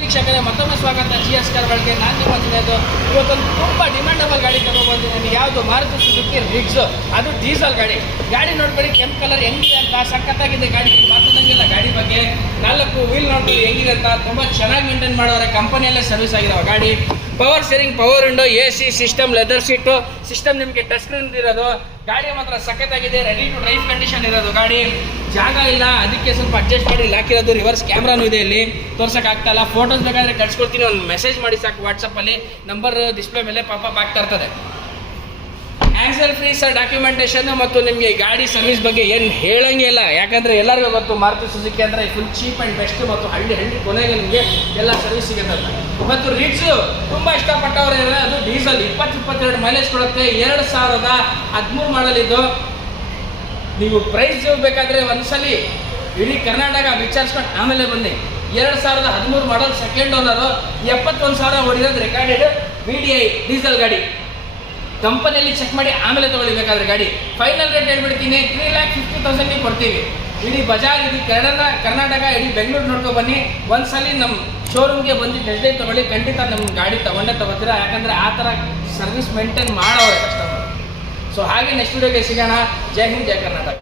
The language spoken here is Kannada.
ವೀಕ್ಷಕರೇ ಮತ್ತೊಮ್ಮೆ ಸ್ವಾಗತ GS ಕಾರ್ ಬಳಕೆ. ನಾನು ನಿಮ್ಮ ಮಂಜುನಾಥ್. ಇವತ್ತೊಂದು ತುಂಬ ಡಿಮ್ಯಾಂಡಬಲ್ ಗಾಡಿ ತಗೊಬಂದಿದ್ದೀನಿ. ಯಾವುದು ಮಾರುತಿ ಸುಜುಕಿ ರಿಟ್ಜ್, ಅದು ಡೀಸೆಲ್ ಗಾಡಿ ನೋಡ್ಕೊಳ್ಳಿ. ಕೆಂಪು ಕಲರ್ ಹೆಂಗಿದೆ ಅಂತ ಸಖತ್ತಾಗಿದೆ ಗಾಡಿ. ಮಾತಾಡಂಗಿಲ್ಲ ಗಾಡಿ ಬಗ್ಗೆ. 4 ವೀಲ್ ನೋಡ್ಕೊಳ್ಳಿ ಹೆಂಗಿದೆ ಅಂತ. ತುಂಬ ಚೆನ್ನಾಗಿ ಮೇಂಟೈನ್ ಮಾಡೋರೆ, ಕಂಪನಿಯಲ್ಲೇ ಸರ್ವಿಸ್ ಆಗಿರೋ ಗಾಡಿ. Power steering, power window, AC system, leather seat system, ನಿಮಗೆ ಟಚ್ ಸ್ಕ್ರೀನ್ ಇರೋದು. ಗಾಡಿ ಮಾತ್ರ ಸಖತ್ತಾಗಿದೆ, ರೆಡಿ ಟು ಡ್ರೈವ್ ಕಂಡೀಷನ್ ಇರೋದು ಗಾಡಿ. ಜಾಗ ಇಲ್ಲ, ಅದಕ್ಕೆ ಸ್ವಲ್ಪ ಅಡ್ಜಸ್ಟ್ ಮಾಡಿ ಹಾಕಿರೋದು. ರಿವರ್ಸ್ ಕ್ಯಾಮ್ರಾನು ಇದೆ, ಇಲ್ಲಿ ತೋರ್ಸೋಕ್ಕಾಗ್ತಾಯಿಲ್ಲ. ಫೋಟೋಸ್ ಬೇಕಾದರೆ ಕಳ್ಸ್ಕೊಡ್ತೀನಿ, ಒಂದು ಮೆಸೇಜ್ ಮಾಡಿ ಸಾಕು ವಾಟ್ಸಪ್ಪಲ್ಲಿ. ನಂಬರ್ ಡಿಸ್ಪ್ಲೇ ಮೇಲೆ ಪಾಪ ಆಗ್ತಾ ಇರ್ತದೆ. ಆಕ್ಸೆಲ್ ಫ್ರೀ ಸರ್ ಡಾಕ್ಯುಮೆಂಟೇಷನ್ ಮತ್ತು ನಿಮಗೆ ಗಾಡಿ ಸರ್ವಿಸ್ ಬಗ್ಗೆ ಏನು ಹೇಳಂಗೆ ಇಲ್ಲ. ಯಾಕಂದರೆ ಎಲ್ಲರಿಗೂ ಗೊತ್ತು ಮಾರುತಿ ಸುಜುಕಿ ಅಂದರೆ ಫುಲ್ ಚೀಪ್ ಆ್ಯಂಡ್ ಬೆಸ್ಟ್ ಮತ್ತು ಹಳ್ಳಿ ಕೊನೆಗೆ ನಿಮಗೆ ಎಲ್ಲ ಸರ್ವಿಸ್ ಸಿಗುತ್ತೆ. ಮತ್ತು ರಿಟ್ಜು ತುಂಬ ಇಷ್ಟಪಟ್ಟವ್ರು ಇದ್ದಾರೆ. ಅದು ಡೀಸೆಲ್ 20-22 ಮೈಲೇಜ್ ಕೊಡುತ್ತೆ. 2013 ಮಾಡಲ್ ಇದು. ನೀವು ಪ್ರೈಸ್ ಬೇಕಾದರೆ ಒಂದ್ಸಲಿ ಇಡೀ ಕರ್ನಾಟಕ ವಿಚಾರಿಸ್ಕೊಂಡು ಆಮೇಲೆ ಬನ್ನಿ. 2013 ಮಾಡಲ್, ಸೆಕೆಂಡ್ ಓನರು, 71,000 ಹೊಡಿರೋದು ರೆಕಾರ್ಡೆಡ್ VDI ಡೀಸೆಲ್ ಗಾಡಿ. ಕಂಪನಿಯಲ್ಲಿ ಚೆಕ್ ಮಾಡಿ ಆಮೇಲೆ ತೊಗೊಳ್ಳಿ ಬೇಕಾದ್ರೆ ಗಾಡಿ. ಫೈನಲ್ ರೇಟ್ ಹೇಳ್ಬಿಡ್ತೀನಿ, 3,50,000 ಕೊಡ್ತೀವಿ. ಇಡೀ ಬಜಾರ್, ಇಡೀ ಕರ್ನಾಟಕ, ಇಡೀ ಬೆಂಗಳೂರು ನೋಡ್ಕೊ ಬನ್ನಿ. ಒಂದ್ಸಲಿ ನಮ್ಮ ಶೋರೂಮ್ಗೆ ಬಂದು ಟೆಸ್ಟ್ ಡ್ರೈವ್ ತೊಗೊಳ್ಳಿ. ಖಂಡಿತ ನಮ್ಮ ಗಾಡಿ ತೊಗೊಳ್ತೀರಾ. ಯಾಕಂದರೆ ಆ ಥರ ಸರ್ವಿಸ್ ಮೇಂಟೈನ್ ಮಾಡೋರೆ ಕಸ್ಟಮರ್. ಸೊ ಹಾಗೆ ನೆಕ್ಸ್ಟ್ ವಿಡಿಯೋಗೆ ಸಿಗೋಣ. ಜೈ ಹಿಂದ್, ಜೈ ಕರ್ನಾಟಕ.